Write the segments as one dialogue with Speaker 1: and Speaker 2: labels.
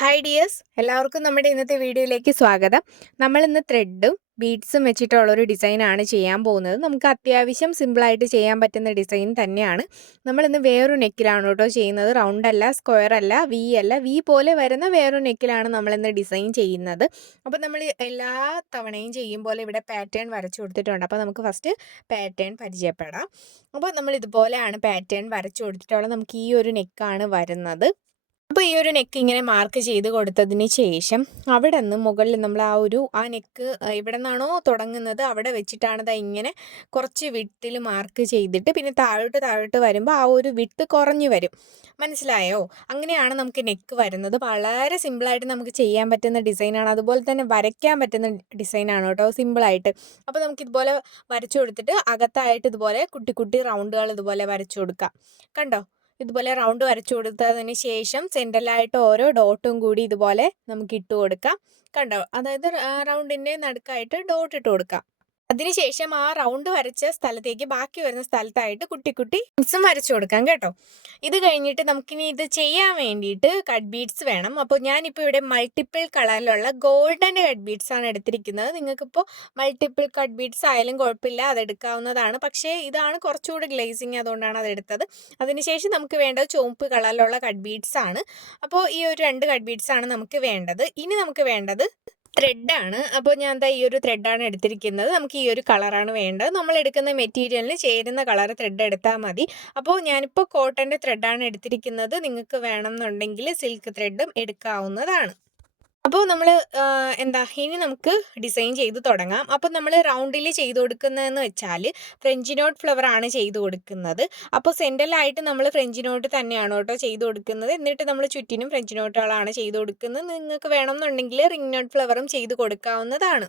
Speaker 1: Hi dears എല്ലാവർക്കും നമ്മുടെ ഇന്നത്തെ വീഡിയോയിലേക്ക് സ്വാഗതം. നമ്മൾ ഇന്ന് ത്രെഡും ബീഡ്സും വെച്ചിട്ടുള്ള ഒരു ഡിസൈൻ ആണ് ചെയ്യാൻ പോകുന്നത്. നമുക്ക് അത്യാവശ്യം സിമ്പിളായിട്ട് ചെയ്യാൻ പറ്റുന്ന ഡിസൈൻ തന്നെയാണ്. നമ്മൾ ഇന്ന് വേറൊരു നെക്കിലാണ് കേട്ടോ ചെയ്യുന്നത്. റൗണ്ട് അല്ല സ്ക്വയർ അല്ല വി അല്ല. വി പോലെ വരുന്ന വേറൊരു നെക്കിലാണ് നമ്മൾ ഇന്ന് ഡിസൈൻ ചെയ്യുന്നത്. അപ്പോൾ നമ്മൾ എല്ലാ തവണയും ചെയ്യുമ്പോൾ ഇവിടെ പാറ്റേൺ വരച്ചു കൊടുത്തിട്ടുണ്ട്. അപ്പോൾ നമുക്ക് ഫസ്റ്റ് പാറ്റേൺ പരിചയപ്പെടാം. അപ്പോൾ നമ്മൾ ഇതുപോലെയാണ് പാറ്റേൺ വരച്ചു കൊടുത്തിട്ടുള്ളത്. നമുക്ക് ഈ ഒരു നെക്കാണ് വരുന്നത്. അപ്പോൾ ഈ ഒരു നെക്ക് ഇങ്ങനെ മാർക്ക് ചെയ്ത് കൊടുത്തതിന് ശേഷം അവിടെ നിന്ന് മുകളിൽ നമ്മൾ ആ ഒരു ആ നെക്ക് എവിടെ നിന്നാണോ തുടങ്ങുന്നത്? അവിടെ വെച്ചിട്ടാണ് ദാ ഇങ്ങനെ കുറച്ച് വിട്ടിൽ മാർക്ക് ചെയ്തിട്ട് പിന്നെ താഴോട്ട് താഴോട്ട് വരുമ്പോൾ ആ ഒരു വിട്ട് കുറഞ്ഞു വരും. മനസ്സിലായോ? അങ്ങനെയാണ് നമുക്ക് നെക്ക് വരുന്നത്. വളരെ സിമ്പിളായിട്ട് നമുക്ക് ചെയ്യാൻ പറ്റുന്ന ഡിസൈനാണ് അതുപോലെ തന്നെ വരയ്ക്കാൻ പറ്റുന്ന ഡിസൈനാണ് കേട്ടോ സിമ്പിളായിട്ട് അപ്പോൾ നമുക്ക് ഇതുപോലെ വരച്ചു കൊടുത്തിട്ട് അകത്തായിട്ട് ഇതുപോലെ കുട്ടി കുട്ടി റൗണ്ടുകൾ ഇതുപോലെ വരച്ചു കൊടുക്കാം. കണ്ടോ? ഇതുപോലെ റൗണ്ട് വരച്ചു കൊടുത്തതിന് ശേഷം സെന്ററിലായിട്ട് ഓരോ ഡോട്ടും കൂടി ഇതുപോലെ നമുക്ക് ഇട്ട് കൊടുക്കാം. കണ്ടോ? അതായത് റൗണ്ടിന്റെ നടുക്കായിട്ട് ഡോട്ട് ഇട്ട് കൊടുക്കാം. അതിനുശേഷം ആ റൗണ്ട് വരച്ച സ്ഥലത്തേക്ക് ബാക്കി വരുന്ന സ്ഥലത്തായിട്ട് കുട്ടി കുട്ടി ബീഡ്സും വരച്ചു കൊടുക്കാം കേട്ടോ. ഇത് കഴിഞ്ഞിട്ട് നമുക്കിനി ഇത് ചെയ്യാൻ വേണ്ടിയിട്ട് കട്ട് ബീഡ്സ് വേണം. അപ്പോൾ ഞാനിപ്പോൾ ഇവിടെ മൾട്ടിപ്പിൾ കളറിലുള്ള ഗോൾഡൻ കട്ട് ബീഡ്സ് ആണ് എടുത്തിരിക്കുന്നത്. നിങ്ങൾക്കിപ്പോൾ മൾട്ടിപ്പിൾ കട്ട് ബീഡ്സ് ആയാലും കുഴപ്പമില്ല അതെടുക്കാവുന്നതാണ് പക്ഷേ ഇതാണ് കുറച്ചുകൂടി ഗ്ലേസിങ് അതുകൊണ്ടാണ് അതെടുത്തത് അതിനുശേഷം നമുക്ക് വേണ്ടത് ചുവപ്പ് കളറിലുള്ള കട്ട് ബീഡ്സ് ആണ്. അപ്പോൾ ഈ ഒരു രണ്ട് കട്ട് ബീഡ്സ് ആണ് നമുക്ക് വേണ്ടത്. ഇനി നമുക്ക് വേണ്ടത് ത്രെഡാണ് അപ്പോൾ ഞാൻ എന്താ ഈ ഒരു ത്രെഡാണ് എടുത്തിരിക്കുന്നത്. നമുക്ക് ഈ ഒരു കളറാണ് വേണ്ടത്. നമ്മൾ എടുക്കുന്ന മെറ്റീരിയലിന് ചേരുന്ന കളർ ത്രെഡ് എടുത്താൽ മതി. അപ്പോൾ ഞാനിപ്പോൾ കോട്ടന്റെ ത്രെഡാണ് എടുത്തിരിക്കുന്നത്. നിങ്ങൾക്ക് വേണമെന്നുണ്ടെങ്കിൽ സിൽക്ക് ത്രെഡും എടുക്കാവുന്നതാണ്. അപ്പോൾ നമ്മൾ എന്താ ഇനി നമുക്ക് ഡിസൈൻ ചെയ്ത് തുടങ്ങാം. അപ്പോൾ നമ്മൾ റൗണ്ടിൽ ചെയ്ത് കൊടുക്കുന്നതെന്ന് വെച്ചാൽ ഫ്രഞ്ച് നോട്ട് ഫ്ലവർ ആണ് ചെയ്ത് കൊടുക്കുന്നത്. അപ്പോൾ സെന്ററിലായിട്ട് നമ്മൾ ഫ്രഞ്ച് നോട്ട് തന്നെയാണ് കേട്ടോ ചെയ്ത് കൊടുക്കുന്നത്. എന്നിട്ട് നമ്മൾ ചുറ്റിനും ഫ്രഞ്ച് നോട്ടുകളാണ് ചെയ്ത് കൊടുക്കുന്നത്. നിങ്ങൾക്ക് വേണമെന്നുണ്ടെങ്കിൽ റിംഗ് നോട്ട് ഫ്ലവറും ചെയ്ത് കൊടുക്കാവുന്നതാണ്.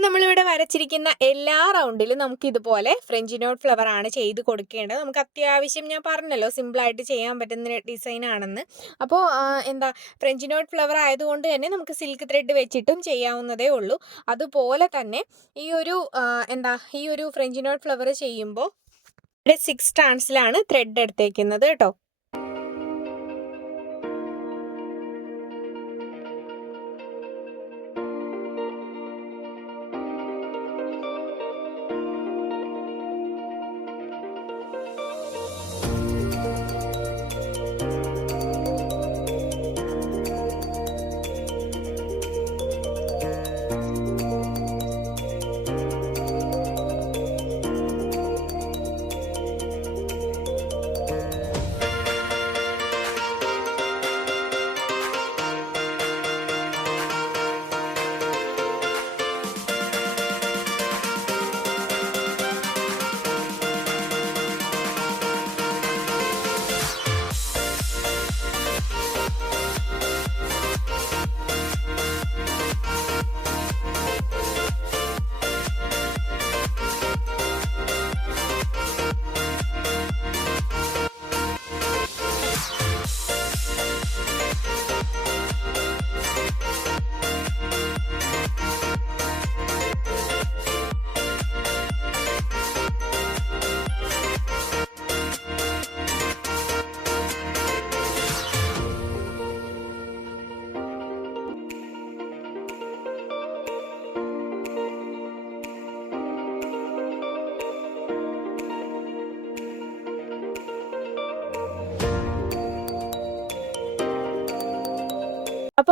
Speaker 1: അപ്പോൾ നമ്മളിവിടെ വരച്ചിരിക്കുന്ന എല്ലാ റൗണ്ടിലും നമുക്ക് ഇതുപോലെ ഫ്രഞ്ച് നോട്ട് ഫ്ലവർ ആണ് ചെയ്ത് കൊടുക്കേണ്ടത്. നമുക്ക് അത്യാവശ്യം ഞാൻ പറഞ്ഞല്ലോ സിമ്പിളായിട്ട് ചെയ്യാൻ പറ്റുന്ന ഡിസൈൻ ആണെന്ന്. അപ്പോൾ എന്താ ഫ്രഞ്ച് നോട്ട് ഫ്ലവർ ആയതുകൊണ്ട് തന്നെ നമുക്ക് സിൽക്ക് ത്രെഡ് വെച്ചിട്ടും ചെയ്യാവുന്നതേ ഉള്ളൂ. അതുപോലെ തന്നെ ഈ ഒരു എന്താ ഈ ഒരു ഫ്രഞ്ച് നോട്ട് ഫ്ലവർ ചെയ്യുമ്പോൾ സിക്സ് സ്റ്റാൻസിലാണ് ത്രെഡ് എടുത്തേക്കുന്നത് കേട്ടോ.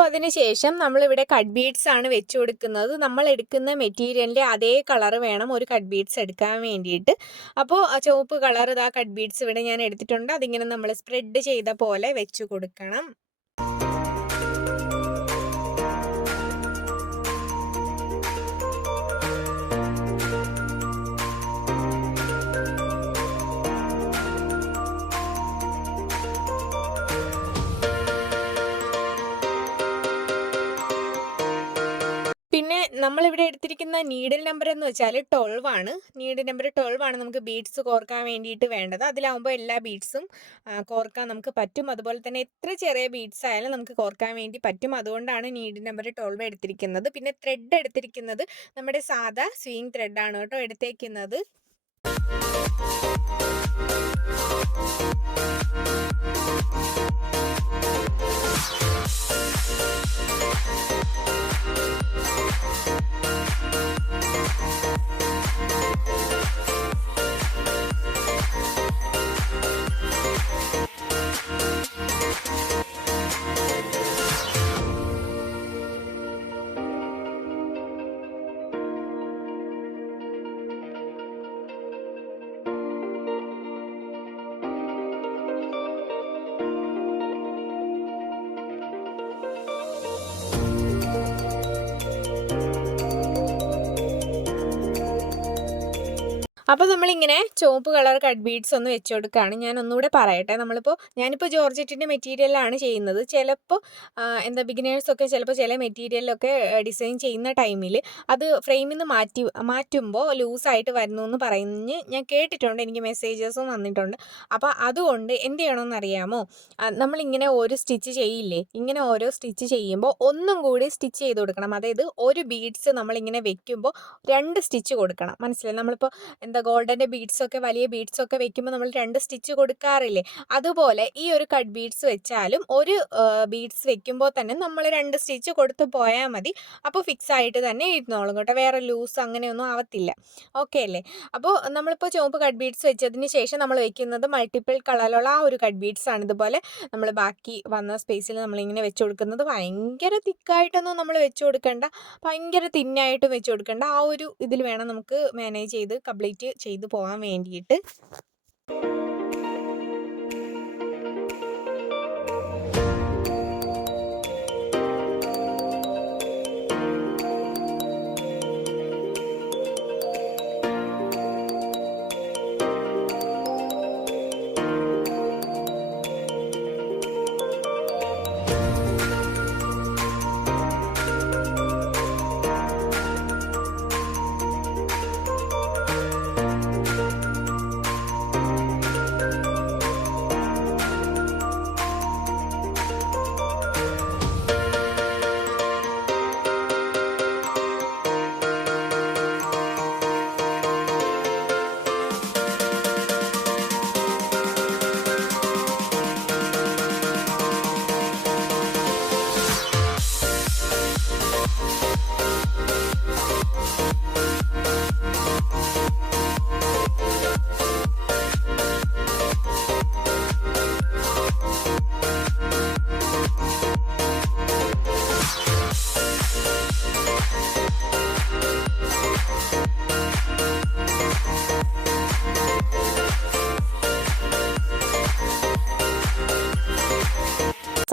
Speaker 1: അപ്പോൾ അതിന് ശേഷം നമ്മളിവിടെ കട്ട് ബീഡ്സ് ആണ് വെച്ചു കൊടുക്കുന്നത്. നമ്മൾ എടുക്കുന്ന മെറ്റീരിയലിന്റെ അതേ കളർ വേണം ഒരു കട്ട് ബീഡ്സ് എടുക്കാൻ വേണ്ടിയിട്ട്. അപ്പോൾ ആ ചുവപ്പ് കളർ ഇതാ കട്ട് ബീഡ്സ് ഇവിടെ ഞാൻ എടുത്തിട്ടുണ്ട്. അതിങ്ങനെ നമ്മൾ സ്പ്രെഡ് ചെയ്ത പോലെ വെച്ചു കൊടുക്കണം. നമ്മളിവിടെ എടുത്തിരിക്കുന്ന നീഡിൽ നമ്പർ എന്ന് വെച്ചാൽ ട്വൽവ് ആണ്. നീഡിൽ നമ്പർ ട്വൽവ് ആണ് നമുക്ക് ബീഡ്സ് കോർക്കാൻ വേണ്ടിയിട്ട് വേണ്ടത്. അതിലാവുമ്പോൾ എല്ലാ ബീഡ്സും കോർക്കാൻ നമുക്ക് പറ്റും. അതുപോലെ തന്നെ എത്ര ചെറിയ ബീഡ്സ് ആയാലും നമുക്ക് കോർക്കാൻ വേണ്ടി പറ്റും. അതുകൊണ്ടാണ് നീഡിൽ നമ്പർ ട്വൽവ് എടുത്തിരിക്കുന്നത്. പിന്നെ ത്രെഡ് എടുത്തിരിക്കുന്നത് നമ്മുടെ സാധാ സ്വീങ് ത്രെഡാണ് കേട്ടോ എടുത്തേക്കുന്നത്. We'll അപ്പോൾ നമ്മളിങ്ങനെ ചുവപ്പ് കളർ കട്ട് ബീഡ്സ് ഒന്ന് വെച്ച് കൊടുക്കുകയാണ് ഞാൻ ഒന്നുകൂടെ പറയട്ടെ. നമ്മളിപ്പോൾ ഞാനിപ്പോൾ ജോർജറ്റിന്റെ മെറ്റീരിയലാണ് ചെയ്യുന്നത്. ചിലപ്പോൾ എന്താ ബിഗിനേഴ്സൊക്കെ ചിലപ്പോൾ ചില മെറ്റീരിയലൊക്കെ ഡിസൈൻ ചെയ്യുന്ന ടൈമിൽ അത് ഫ്രെയിമിൽ നിന്ന് മാറ്റി മാറ്റുമ്പോൾ ലൂസായിട്ട് വരുന്നു എന്ന് പറഞ്ഞ് ഞാൻ കേട്ടിട്ടുണ്ട്. എനിക്ക് മെസ്സേജസും വന്നിട്ടുണ്ട്. അപ്പോൾ അതുകൊണ്ട് എന്ത് ചെയ്യണമെന്ന് അറിയാമോ നമ്മളിങ്ങനെ ഒരു സ്റ്റിച്ച് ചെയ്യില്ലേ? ഇങ്ങനെ ഓരോ സ്റ്റിച്ച് ചെയ്യുമ്പോൾ ഒന്നും കൂടി സ്റ്റിച്ച് ചെയ്ത് കൊടുക്കണം. അതായത് ഒരു ബീഡ്സ് നമ്മളിങ്ങനെ വെക്കുമ്പോൾ രണ്ട് സ്റ്റിച്ച് കൊടുക്കണം. മനസ്സിലായി? നമ്മളിപ്പോൾ എന്താ എന്താ ഗോൾഡന്റെ ബീഡ്സൊക്കെ വലിയ ബീഡ്സൊക്കെ വെക്കുമ്പോൾ നമ്മൾ രണ്ട് സ്റ്റിച്ച് കൊടുക്കാറില്ലേ? അതുപോലെ ഈ ഒരു കട്ട് ബീഡ്സ് വെച്ചാലും ഒരു ബീഡ്സ് വെക്കുമ്പോൾ തന്നെ നമ്മൾ രണ്ട് സ്റ്റിച്ച് കൊടുത്ത് പോയാൽ മതി. അപ്പോൾ ഫിക്സ് ആയിട്ട് തന്നെ ഇരുന്നോളും കേട്ടോ. വേറെ ലൂസ് അങ്ങനെയൊന്നും ആവത്തില്ല. ഓക്കെ അല്ലേ? അപ്പോൾ നമ്മളിപ്പോൾ ചുവപ്പ് കട്ട് ബീഡ്സ് വെച്ചതിന് ശേഷം നമ്മൾ വെക്കുന്നത് മൾട്ടിപ്പിൾ കളറിലുള്ള ആ ഒരു കട്ട് ബീഡ്സ് ആണ്. ഇതുപോലെ നമ്മൾ ബാക്കി വന്ന സ്പേസിൽ നമ്മളിങ്ങനെ വെച്ച് കൊടുക്കുന്നത് ഭയങ്കര തിക്കായിട്ടൊന്നും നമ്മൾ വെച്ച് കൊടുക്കേണ്ട. ഭയങ്കര തിന്നായിട്ടും വെച്ച് കൊടുക്കേണ്ട. ആ ഒരു ഇതിൽ വേണം നമുക്ക് മാനേജ് ചെയ്ത് കംപ്ലീറ്റ് ചെയ്തു പോകാൻ വേണ്ടിയിട്ട്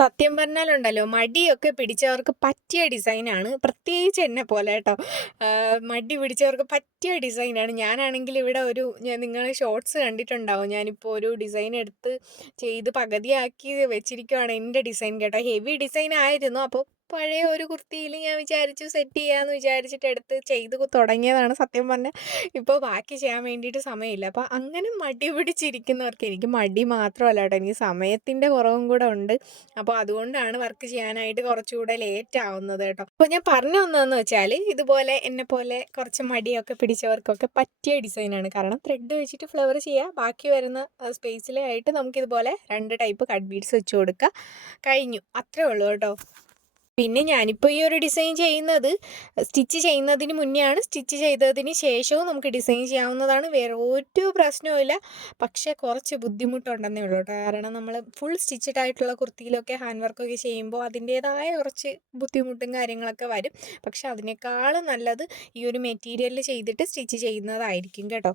Speaker 1: സത്യം പറഞ്ഞാലുണ്ടല്ലോ മടിയൊക്കെ പിടിച്ചവർക്ക് പറ്റിയ ഡിസൈനാണ് പ്രത്യേകിച്ച് എന്നെ പോലെ കേട്ടോ. മടി പിടിച്ചവർക്ക് പറ്റിയ ഡിസൈനാണ് ഞാനാണെങ്കിൽ ഇവിടെ ഒരു നിങ്ങൾ ഷോർട്സ് കണ്ടിട്ടുണ്ടാവും. ഞാനിപ്പോൾ ഒരു ഡിസൈൻ എടുത്ത് ചെയ്ത് പകുതിയാക്കി വെച്ചിരിക്കുവാണ് എന്റെ ഡിസൈൻ കേട്ടോ. ഹെവി ഡിസൈൻ ആയിരുന്നു. അപ്പോൾ പഴയ ഒരു കുർത്തിയിൽ ഞാൻ വിചാരിച്ചു സെറ്റ് ചെയ്യാമെന്ന് വിചാരിച്ചിട്ട് എടുത്ത് ചെയ്ത് തുടങ്ങിയതാണ്. സത്യം പറഞ്ഞാൽ ഇപ്പോൾ ബാക്കി ചെയ്യാൻ വേണ്ടിയിട്ട് സമയമില്ല. അപ്പോൾ അങ്ങനെ മടി പിടിച്ചിരിക്കുന്നവർക്ക് എനിക്ക് മടി മാത്രമല്ല കേട്ടോ. എനിക്ക് സമയത്തിന്റെ കുറവും കൂടെ ഉണ്ട്. അപ്പോൾ അതുകൊണ്ടാണ് വർക്ക് ചെയ്യാനായിട്ട് കുറച്ചുകൂടെ ലേറ്റ് ആവുന്നത് കേട്ടോ. അപ്പോൾ ഞാൻ പറഞ്ഞു വന്നതെന്ന് വെച്ചാൽ ഇതുപോലെ എന്നെ പോലെ കുറച്ച് മടിയൊക്കെ പിടിച്ചവർക്കൊക്കെ പറ്റിയ ഡിസൈനാണ് കാരണം ത്രെഡ് വെച്ചിട്ട് ഫ്ലവർ ചെയ്യുക ബാക്കി വരുന്ന സ്പേസിലായിട്ട് നമുക്കിതുപോലെ രണ്ട് ടൈപ്പ് കട്ട് ബീഡ്സ് വെച്ച് കൊടുക്കുക കഴിഞ്ഞു. അത്രേ ഉള്ളൂ കേട്ടോ. പിന്നെ ഞാനിപ്പോൾ ഈ ഒരു ഡിസൈൻ ചെയ്യുന്നത് സ്റ്റിച്ച് ചെയ്യുന്നതിന് മുന്നെയാണ് സ്റ്റിച്ച് ചെയ്തതിന് ശേഷവും നമുക്ക് ഡിസൈൻ ചെയ്യാവുന്നതാണ്. വേറെ ഒരു പ്രശ്നവുമില്ല പക്ഷേ കുറച്ച് ബുദ്ധിമുട്ടുണ്ടെന്നേ ഉള്ളൂ കാരണം നമ്മൾ ഫുൾ സ്റ്റിച്ചഡ് ആയിട്ടുള്ള കുർത്തിയിലൊക്കെ ഹാൻഡ് വർക്കൊക്കെ ചെയ്യുമ്പോൾ അതിന്റേതായ കുറച്ച് ബുദ്ധിമുട്ടും കാര്യങ്ങളൊക്കെ വരും. പക്ഷെ അതിനേക്കാളും നല്ലത് ഈ ഒരു മെറ്റീരിയലിൽ ചെയ്തിട്ട് സ്റ്റിച്ച് ചെയ്യുന്നതായിരിക്കും കേട്ടോ.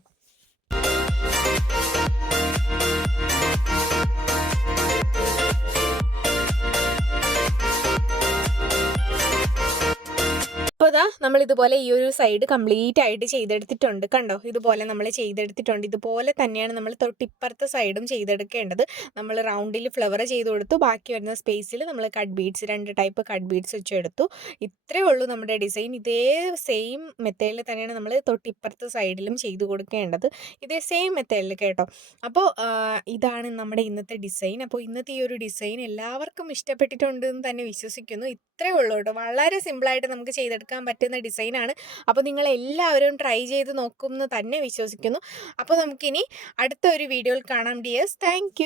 Speaker 1: ഇതാ നമ്മൾ ഇതുപോലെ ഈ ഒരു സൈഡ് കംപ്ലീറ്റ് ആയിട്ട് ചെയ്തെടുത്തിട്ടുണ്ട് കണ്ടോ? ഇതുപോലെ നമ്മൾ ചെയ്തെടുത്തിട്ടുണ്ട്. ഇതുപോലെ തന്നെയാണ് നമ്മൾ തൊട്ടിപ്പുറത്തെ സൈഡും ചെയ്തെടുക്കേണ്ടത്. നമ്മൾ റൗണ്ടിൽ ഫ്ലവർ ചെയ്ത് കൊടുത്തു. ബാക്കി വരുന്ന സ്പേസിൽ നമ്മൾ കട്ട് ബീഡ്സ് രണ്ട് ടൈപ്പ് കട്ട് ബീഡ്സ് വെച്ച് എടുത്തു. ഇത്രയേ ഉള്ളൂ നമ്മുടെ ഡിസൈൻ ഇതേ സെയിം മെത്തേഡിൽ തന്നെയാണ് നമ്മൾ തൊട്ടിപ്പുറത്തെ സൈഡിലും ചെയ്ത് കൊടുക്കേണ്ടത്. ഇതേ സെയിം മെത്തേഡിൽ കേട്ടോ. അപ്പോൾ ഇതാണ് നമ്മുടെ ഇന്നത്തെ ഡിസൈൻ അപ്പോൾ ഇന്നത്തെ ഈ ഒരു ഡിസൈൻ എല്ലാവർക്കും ഇഷ്ടപ്പെട്ടിട്ടുണ്ട് എന്ന് തന്നെ വിശ്വസിക്കുന്നു. ഇത്രയേ ഉള്ളൂ കേട്ടോ. വളരെ സിമ്പിളായിട്ട് നമുക്ക് ചെയ്തെടുക്കാൻ പറ്റുന്ന ഡിസൈനാണ് അപ്പോൾ നിങ്ങൾ എല്ലാവരും ട്രൈ ചെയ്ത് നോക്കുമെന്ന് തന്നെ വിശ്വസിക്കുന്നു. അപ്പോൾ നമുക്കിനി അടുത്ത ഒരു വീഡിയോയിൽ കാണാം. Dears thank